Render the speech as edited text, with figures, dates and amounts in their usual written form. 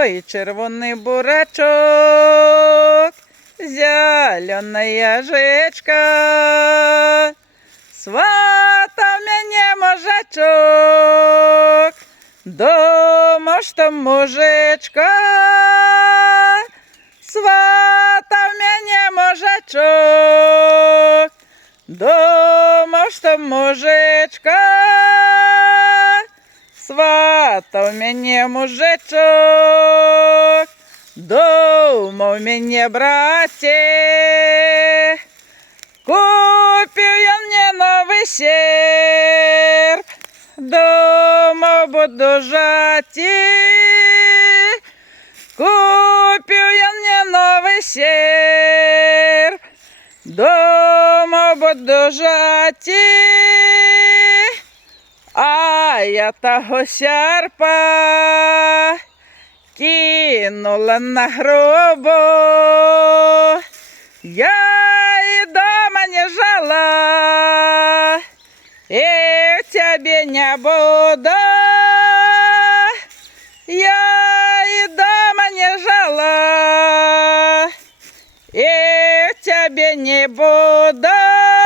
ой, червоний бурачок, зеленая жечка, сватав мене мужичок, дома ж там мужичка, сватав мене мужичок, дома ж там мужичка, сватав мене мужичок, дома в мене браті, купив я мені новий серп, дома буду жати, купив я мені новий серп, дома буду жати. А я того серпа кинула на гробу, я и дома не жала, и в тебе не буду, я и дома не жала, и в тебе не буду.